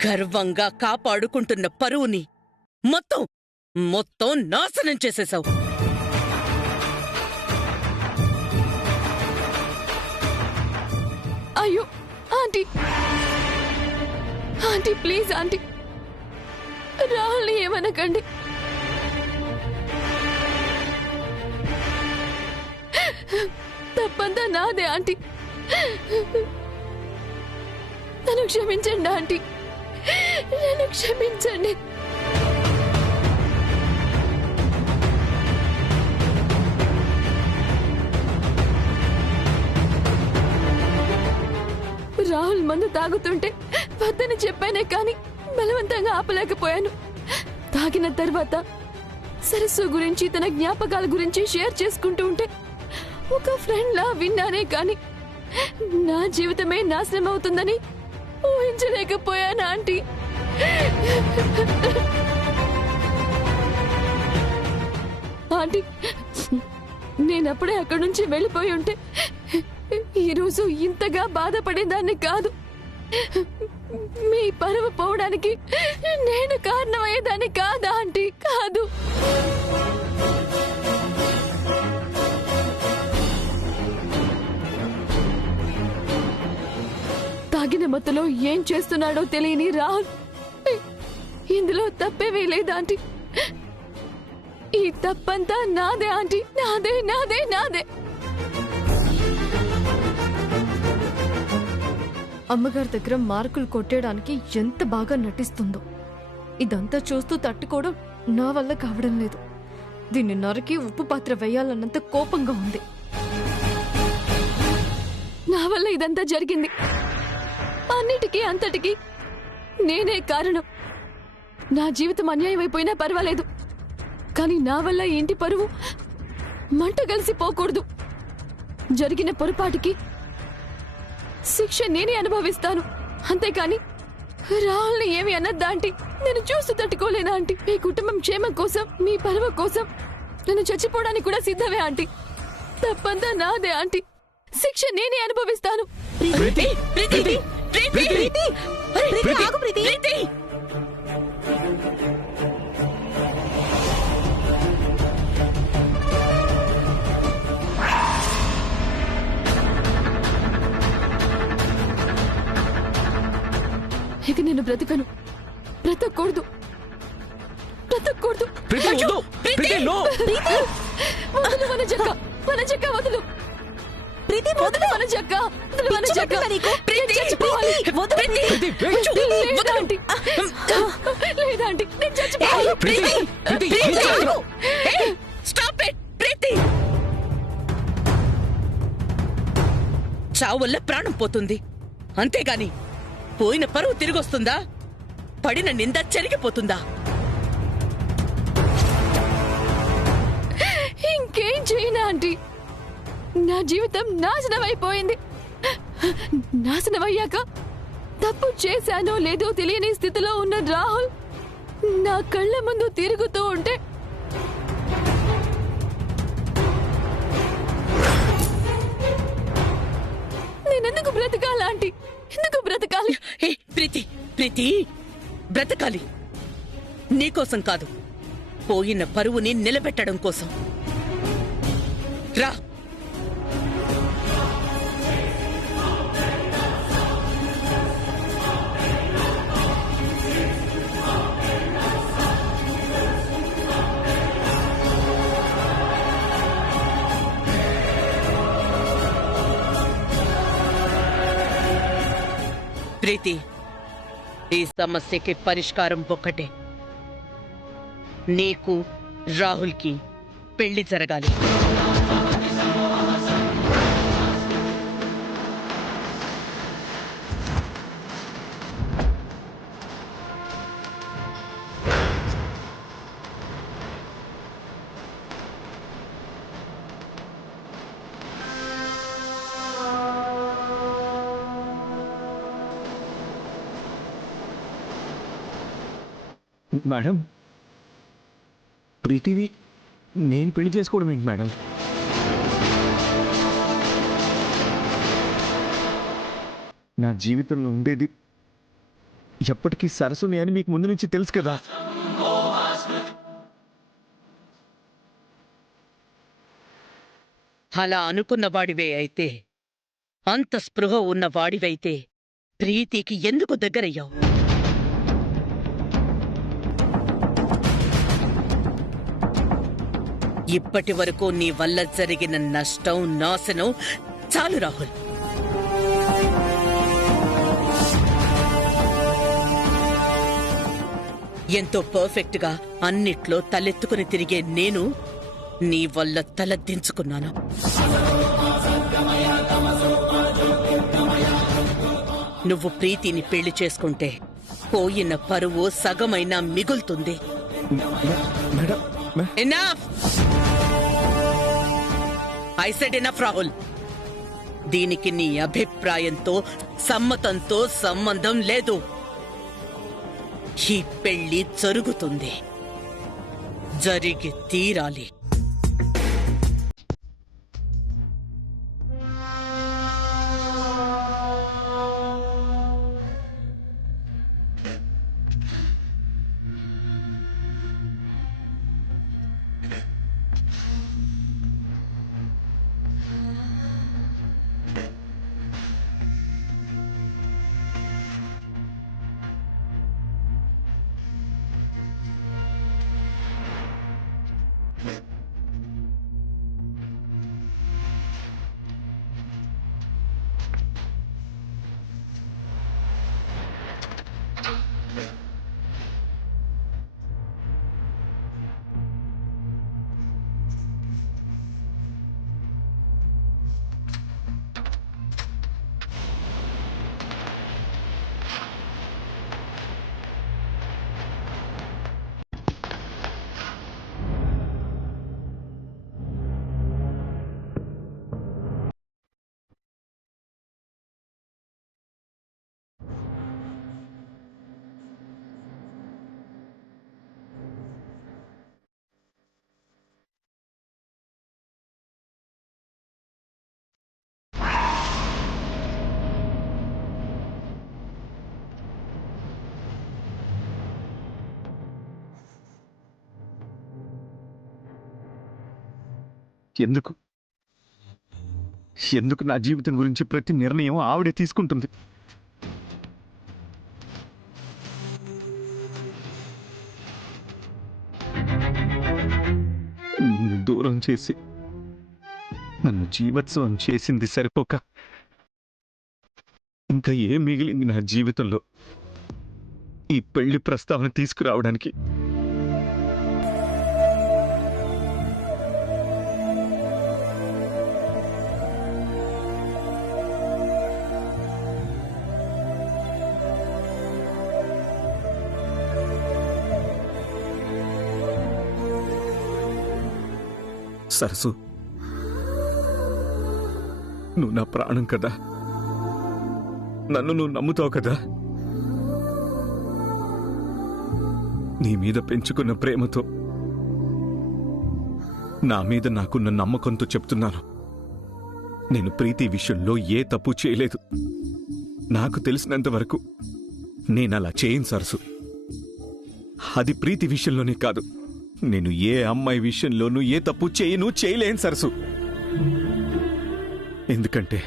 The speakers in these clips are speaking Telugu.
గర్వంగా కాపాడుకుంటున్న పరువుని మొత్తం మొత్తం నాశనం చేసేశావు. అయ్యో ఆంటీ, ఆంటీ ప్లీజ్ ఆంటీ, రాహుల్ని ఏమనకండి. తప్పంతా నాదే ఆంటీ, నన్ను క్షమించండి ఆంటీ, నన్ను క్షమించండి. రాహుల్ మందు తాగుతుంటే వద్దని చెప్పానే కానీ బలవంతంగా ఆపలేకపోయాను. తాగిన తర్వాత సరస్సు గురించి తన జ్ఞాపకాల గురించి షేర్ చేసుకుంటూ ఉంటే ఒక ఫ్రెండ్ లా విన్నానే కానీ నా జీవితమే నాశనం అవుతుందని ఊహించలేకపోయాను ఆంటీ. ఆంటీ, నేనప్పుడే అక్కడి నుంచి వెళ్ళిపోయి ఉంటే ఈరోజు ఇంతగా బాధపడేదాన్ని కాదు. మీ పరువు పోవడానికి నేను కారణమయ్యేదాన్ని కాదా ఆంటీ? కాదు. తాగిన మత్తులో ఏం చేస్తున్నాడో తెలియని రాహుల్ ఇందులో తప్పేవీ లేదా ఆంటీ. ఈ తప్పంతా నాదే ఆంటీ, నాదే నాదే నాదే. అమ్మగారి దగ్గర మార్కులు కొట్టేయడానికి ఎంత బాగా నటిస్తుందో. ఇదంతా చూస్తూ తట్టుకోవడం నా వల్ల కావడం లేదు. దీన్ని నరికి ఉప్పు పాత్ర వేయాలన్నంత కోపంగా ఉంది. నా వల్ల ఇదంతా జరిగింది. అన్నిటికీ అంతటికీ నేనే కారణం. నా జీవితం అన్యాయం అయిపోయినా పర్వాలేదు, కానీ నా వల్ల ఇంటి పరువు మంట కలిసిపోకూడదు. జరిగిన పొరపాటుకి శిక్ష నేనే అనుభవిస్తాను, అంతేకాని రాహుల్ని ఏమి అనద్దా ఆంటీ. నేను చూస్తూ తట్టుకోలేనా ఆంటీ? మీ కుటుంబం క్షేమం కోసం, మీ పరువు కోసం నన్ను చచ్చిపోవడానికి కూడా సిద్ధమే ఆంటీ. తప్పంతా నాదే ఆంటీ, శిక్ష నేనే అనుభవిస్తాను. ఇక నేను బ్రతకను, బ్రతకూడదు, బ్రతకూడదు. వదులు వనజక్క, వనజక్క వదులు. వదులు వనజక్క, వదులు వనజక్క. చచ్చిపోవాలి. లేదాంటి, లేదాంటి, నేను చచ్చిపోవాలి. చావు వల్ల ప్రాణం పోతుంది, అంతేగాని పోయిన పరువు తిరిగొస్తుందా? పడిన నింద చెరిగిపోతుందా? ఇంకేం చేయనా ఆంటీ? నా జీవితం నాశనం అయిపోయింది. నాశనం అయ్యాక తప్పు చేశానో లేదో తెలియని స్థితిలో ఉన్న రాహుల్ నా కళ్ళ ముందు తిరుగుతూ ఉంటే నేనెందుకు బ్రతకాలి ఆంటీ? ఎందుకు బ్రతకాలి? ప్రీతి, బ్రతకాలి. నీకోసం కాదు, పోయిన పరువుని నిలబెట్టడం కోసం. రా. ప్రీతి, ఈ సమస్యకి పరిష్కారం ఒక్కటే. నీకు రాహుల్కి పెళ్లి జరగాలి. మేడం, ప్రీతివి నేను పెళ్లి చేసుకోవడం ఏంటి మేడం? నా జీవితంలో ఉండేది ఎప్పటికీ సరస్సుని అని మీకు ముందు నుంచి తెలుసు కదా. అలా అనుకున్న వాడివే అయితే, అంత స్పృహ ఉన్న వాడివైతే ప్రీతికి ఎందుకు దగ్గరయ్యావు? ఇప్పటి వరకు నీ వల్ల జరిగిన నష్టం, నాశనం చాలు రాహుల్. ఎంతో పర్ఫెక్ట్ గా అన్నిట్లో తలెత్తుకుని తిరిగే నేను నీ వల్ల తల దించుకున్నాను. నువ్వు ప్రీతిని పెళ్లి చేసుకుంటే పోయిన పరువు సగమైనా మిగులుతుంది. Madam, enough! I said enough Rahul. దీనికి నీ అభిప్రాయంతో, సమ్మతంతో సంబంధం లేదు. ఈ పెళ్లి జరుగుతుంది, జరిగి తీరాలి. ఎందుకు ఎందుకు నా జీవితం గురించి ప్రతి నిర్ణయం ఆవిడే తీసుకుంటుంది? నిన్ను దూరం చేసి నన్ను జీవోత్సవం చేసింది సరిపోక ఇంకా ఏం మిగిలింది నా జీవితంలో ఈ పెళ్లి ప్రస్తావన తీసుకురావడానికి? సరసు, నువ్వు నా ప్రాణం కదా, నన్ను నువ్వు నమ్ముతావు కదా. నీ మీద పెంచుకున్న ప్రేమతో, నా మీద నాకున్న నమ్మకంతో చెప్తున్నాను, నేను ప్రీతి విషయంలో ఏ తప్పు చేయలేదు. నాకు తెలిసినంత వరకు నేనలా చేయను సరసు. అది ప్రీతి విషయంలోనే కాదు, నేను ఏ అమ్మాయి విషయంలోనూ ఏ తప్పు చేయలేను సరసు. ఎందుకంటే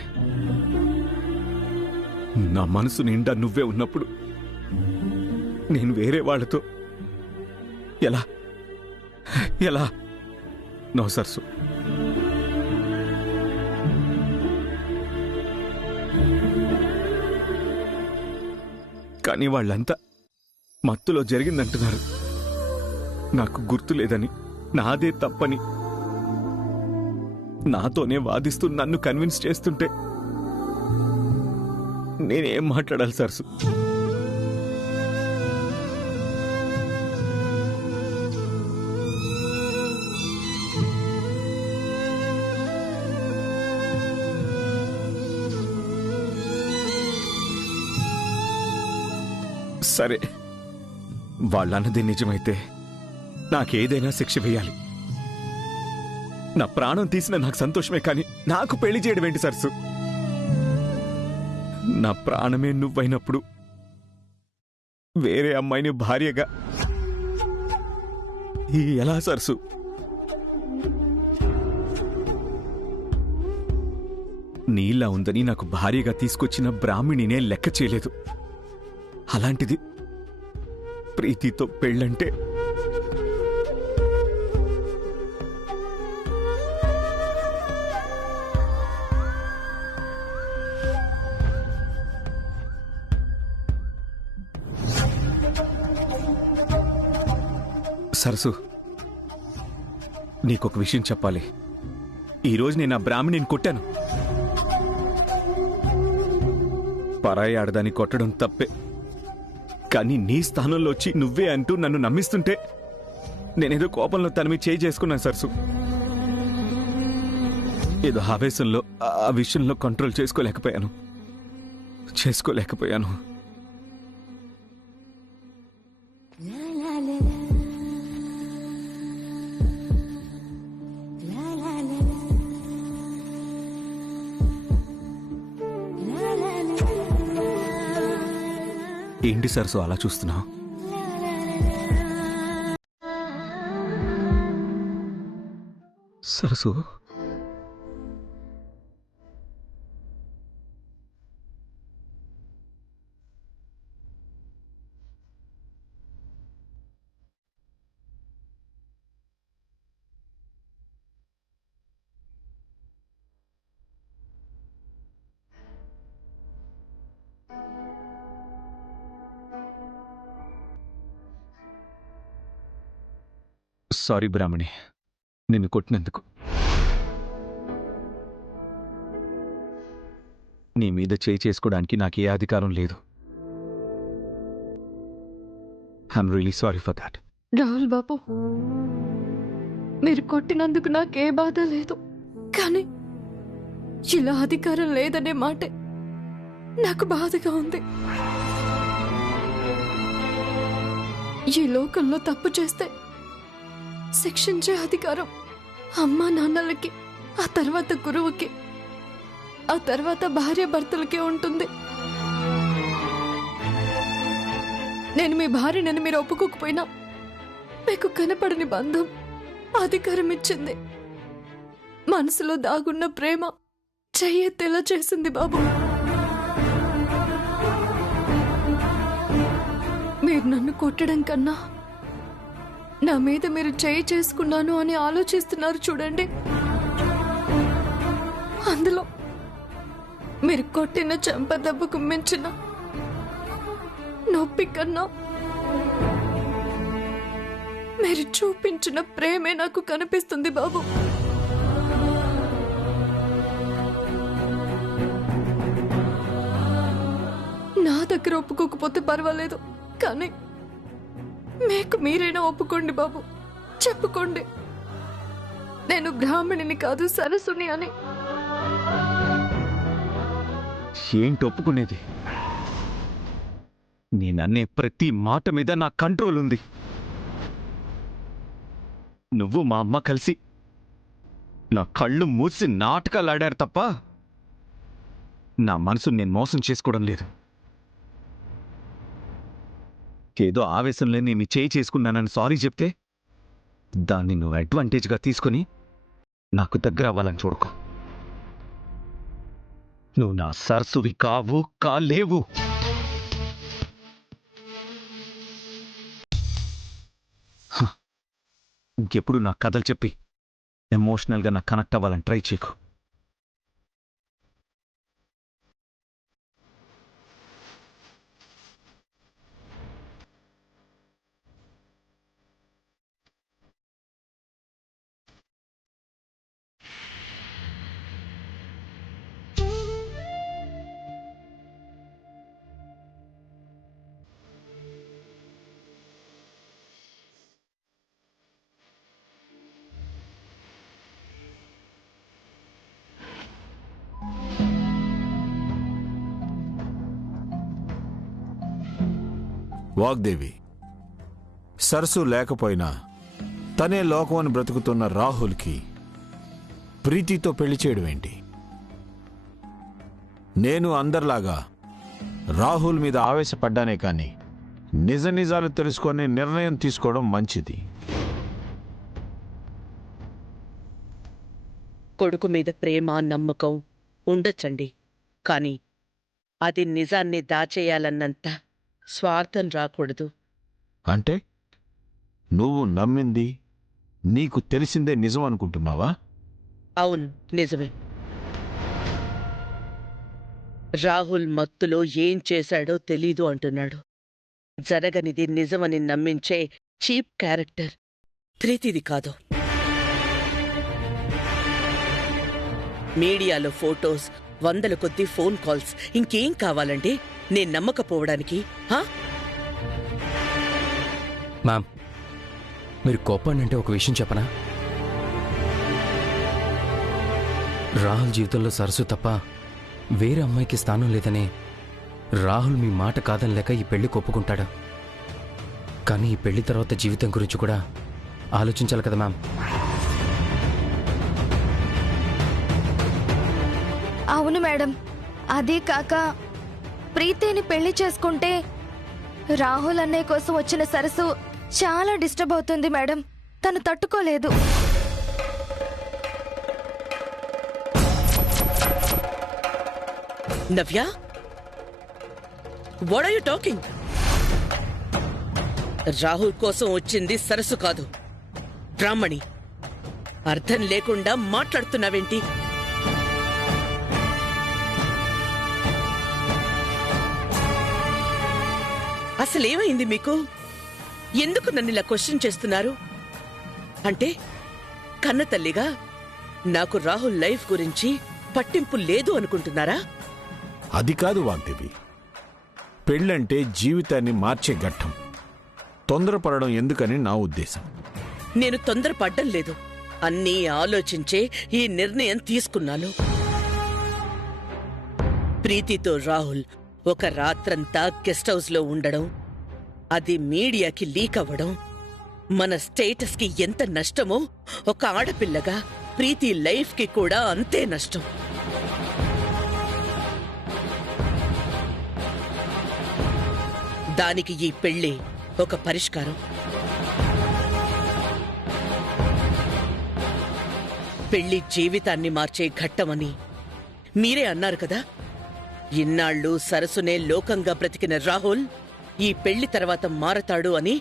నా మనసు నిండా నువ్వే ఉన్నప్పుడు నేను వేరే వాళ్ళతో ఎలా ఎలా నో సరసు. కానీ వాళ్ళంతా మత్తులో జరిగిందంటున్నారు. నాకు గుర్తులేదని, నాదే తప్పని నాతోనే వాదిస్తూ నన్ను కన్విన్స్ చేస్తుంటే నేనేం మాట్లాడాలి సరసు? సరే, వాళ్ళన్నది నిజమైతే నాకేదైనా శిక్ష వేయాలి. నా ప్రాణం తీసిన నాకు సంతోషమే, కానీ నాకు పెళ్లి చేయడం ఏంటి సరసు? నా ప్రాణమే నువ్వైనప్పుడు వేరే అమ్మాయిని భార్యగా ఎలా సరసు? నీలా ఉందని నాకు భార్యగా తీసుకొచ్చిన బ్రాహ్మణినే లెక్క చేయలేదు. అలాంటిది ప్రీతితో పెళ్ళంటే సరసు, నీకొక విషయం చెప్పాలి. ఈరోజు నేను ఆ బ్రాహ్మణిని కొట్టాను. పరాయి ఆడదాన్ని కొట్టడం తప్పే, కానీ నీ స్థానంలో వచ్చి నువ్వే అంటూ నన్ను నమ్మిస్తుంటే నేనేదో కోపంలో తన మీద చేయి చేసుకున్నాను సరసు. ఏదో ఆవేశంలో ఆ విషయంలో కంట్రోల్ చేసుకోలేకపోయాను. ఏంటి సరసు అలా చూస్తున్నావు? సరసు, సారీ బ్రాహ్మణి, నిన్ను కొట్టినందుకు. నీ మీద చేయి చేసుకోవడానికి నాకు ఏ అధికారం లేదు. I'm really sorry for that. Rahul బాబు, మీరు కొట్టినందుకు నాకే బాధ లేదు, కానీ ఇలా అధికారం లేదనే మాటే నాకు బాధగా ఉంది. ఈ లోకంలో తప్పు చేస్తే శిక్షించే అధికారం అమ్మా నాన్నలకి, ఆ తర్వాత గురువుకి, ఆ తర్వాత భార్య భర్తలకే ఉంటుంది. నేను మీ భార్యనని మీరు ఒప్పుకోకపోయినా మీకు కనపడని బంధం అధికారం ఇచ్చింది. మనసులో దాగున్న ప్రేమ చెయ్యెత్తేలా చేసింది బాబు. మీరు నన్ను కొట్టడం కన్నా నా మీద మీరు చేయి చేసుకున్నాను అని ఆలోచిస్తున్నారు చూడండి. అందులో మీరు కొట్టిన చెంప దెబ్బకు మించిన నొప్పి కన్నా మీరు చూపించిన ప్రేమే నాకు కనిపిస్తుంది బాబు. నా దగ్గర ఒప్పుకోకపోతే పర్వాలేదు, కానీ మీకు మీరైనా ఒప్పుకోండి బాబు. చెప్పుకోండి, నేను బ్రాహ్మణిని కాదు సరస్సుని అని. ఏంటి ఒప్పుకునేది? నేనన్నే ప్రతి మాట మీద నా కంట్రోల్ ఉంది. నువ్వు మా అమ్మ కలిసి నా కళ్ళు మూసి నాటకాలు ఆడారు తప్ప నా మనసును నేను మోసం చేసుకోవడం లేదు. ఏదో ఆవేశంలో నేను చేయి చేసుకున్నానని సారీ చెప్తే దాన్ని నువ్వు అడ్వాంటేజ్గా తీసుకుని నాకు దగ్గర అవ్వాలని చూడకు. నువ్వు నా సరసువి కాలేవు. ఇంకెప్పుడు నా కథలు చెప్పి ఎమోషనల్గా నాకు కనెక్ట్ అవ్వాలని ట్రై చేయకు. వాగ్దేవి, సరస్సు లేకపోయినా తనే లోకం అని బ్రతుకుతున్న రాహుల్కి ప్రీతితో పెళ్లి చేయడం ఏంటి? నేను అందరిలాగా రాహుల్ మీద ఆవేశపడ్డానే కానీ నిజ నిజాలు తెలుసుకొని నిర్ణయం తీసుకోవడం మంచిది. కొడుకు మీద ప్రేమ నమ్మకం ఉండొచ్చండి, కాని అది నిజాన్ని దాచేయాలన్నంత స్వార్థం రాకూడదు. అంటే నువ్వు నమ్మింది నీకు తెలిసిందే నిజం అనుకుంటున్నావా? అవును, నిజమే. రాహుల్ మత్తులో ఏం చేశాడో తెలీదు అంటున్నాడు. జరగనిది నిజమని నమ్మించే చీప్ క్యారెక్టర్ ప్రీతిది కాదు. మీడియాలో ఫోటోస్, వందల కొద్ది ఫోన్ కాల్స్, ఇంకేం కావాలంటే నేను నమ్మకపోవడానికి? మ్యామ్, మీరు కోపండి అంటే ఒక విషయం చెప్పనా? రాహుల్ జీవితంలో సరస్సు తప్ప వేరే అమ్మాయికి స్థానం లేదని రాహుల్ మీ మాట కాదనిలేక ఈ పెళ్లి ఒప్పుకుంటాడు. కానీ ఈ పెళ్లి తర్వాత జీవితం గురించి కూడా ఆలోచించాలి కదా మ్యామ్. అవును మేడం. అదే కాక ప్రీతిని పెళ్లి చేసుకుంటే రాహుల్ అన్నయ్య కోసం వచ్చిన సరస్సు చాలా డిస్టర్బ్ అవుతుంది మేడం. తను తట్టుకోలేదు. Navya, what are you talking? Rahul కోసం వచ్చింది సరస్సు కాదు, బ్రాహ్మణి. అర్థం లేకుండా మాట్లాడుతున్నావేంటి? అసలేమైంది మీకు? ఎందుకు నన్ను ఇలా క్వశ్చన్ చేస్తున్నారు? అంటే కన్న తల్లిగా నాకు రాహుల్ లైఫ్ గురించి పట్టింపు లేదు అనుకుంటున్నారా? అది కాదు వాగ్దేవి. పెళ్ళంటే జీవితాన్ని మార్చే ఘట్టం. తొందరపడడం ఎందుకని నా ఉద్దేశం. నేను తొందరపడ్డం లేదు. అన్నీ ఆలోచించే ఈ నిర్ణయం తీసుకున్నాను. ప్రీతితో రాహుల్ ఒక రాత్రంతా గెస్ట్ హౌస్ లో ఉండడం, అది మీడియాకి లీక్ అవ్వడం మన స్టేటస్ కి ఎంత నష్టమో ఒక ఆడపిల్లగా ప్రీతి లైఫ్ కి కూడా అంతే నష్టం. దానికి ఈ పెళ్లి ఒక పరిష్కారం. పెళ్లి జీవితాన్ని మార్చే ఘట్టమని మీరే అన్నారు కదా. ఇన్నాళ్ళు సరస్సునే లోకంగా బ్రతికిన రాహుల్ ఈ పెళ్లి తర్వాత మారతాడు అని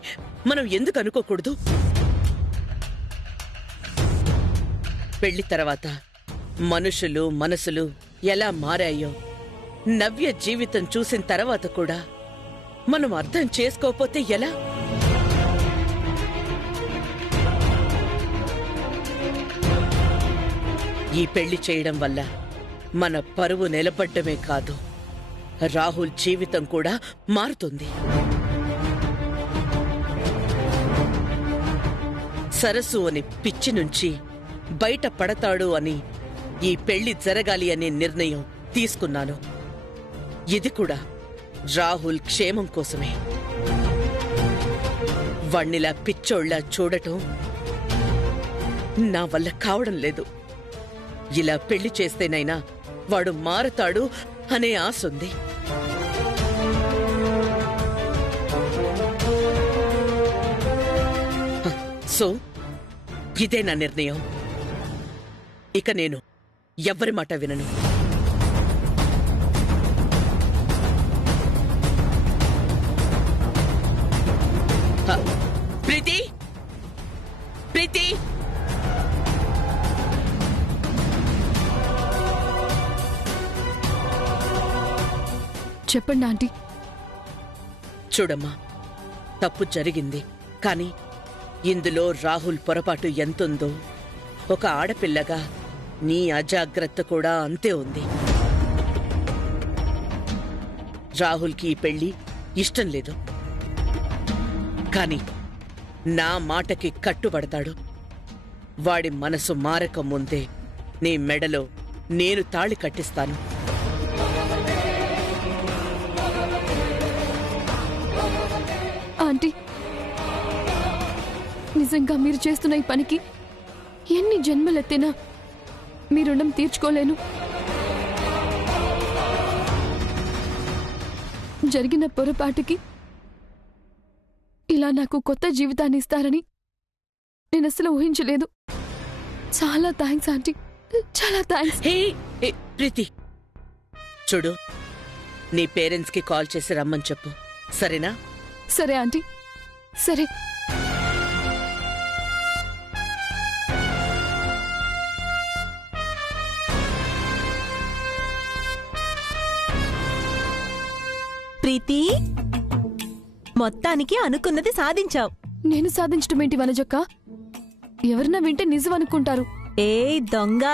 మనం ఎందుకు అనుకోకూడదు? పెళ్లి తర్వాత మనుషులు మనసులు ఎలా మారాయో నవ్య జీవితం చూసిన తర్వాత కూడా మనం అర్థం చేసుకోకపోతే ఎలా? ఈ పెళ్లి చేయడం వల్ల మన పరువు నిలబడ్డమే కాదు, రాహుల్ జీవితం కూడా మారుతుంది. సరస్సు అని పిచ్చి నుంచి బయట పడతాడు అని ఈ పెళ్లి జరగాలి అనే నిర్ణయం తీసుకున్నాను. ఇది కూడా రాహుల్ క్షేమం కోసమే. వాణ్ణిలా పిచ్చోళ్లా చూడటం నా వల్ల కావడం లేదు. ఇలా పెళ్లి చేస్తేనైనా వాడు మారతాడు అనే ఆశుంది. సో ఇదే నా నిర్ణయం. ఇక నేను ఎవ్వరి మాట వినను. ప్రీతి, ప్రీతి, చెప్పండి ఆంటీ. చూడమ్మా, తప్పు జరిగింది, కానీ ఇందులో రాహుల్ పొరపాటు ఎంతుందో ఒక ఆడపిల్లగా నీ అజాగ్రత్త కూడా అంతే ఉంది. రాహుల్కి ఈ పెళ్లి ఇష్టం లేదు, కాని నా మాటకి కట్టుబడతాడు. వాడి మనసు మారక ముందే నీ మెడలో నేను తాళి కట్టిస్తాను. ఆంటీ, నిజంగా మీరు చేస్తున్న ఈ పనికి ఎన్ని జన్మలెత్తినా మీ రుణం తీర్చుకోలేను. జరిగిన పొరపాటుకి ఇలా నాకు కొత్త జీవితాన్ని ఇస్తారని నేను అసలు ఊహించలేదు. చాలా థ్యాంక్స్ ఆంటీ, చాలా థ్యాంక్స్. హే హే, ప్రీతి చూడు, నీ పేరెంట్స్కి కాల్ చేసి రమ్మని చెప్పు, సరేనా? సరే ఆంటీ, సరే. ప్రీతి, మొత్తానికి అనుకున్నది సాధించావు. నేను సాధించటం ఏంటి వనజక్క? ఎవరన్నా వింటే నిజం అనుకుంటారు. ఏ దొంగ,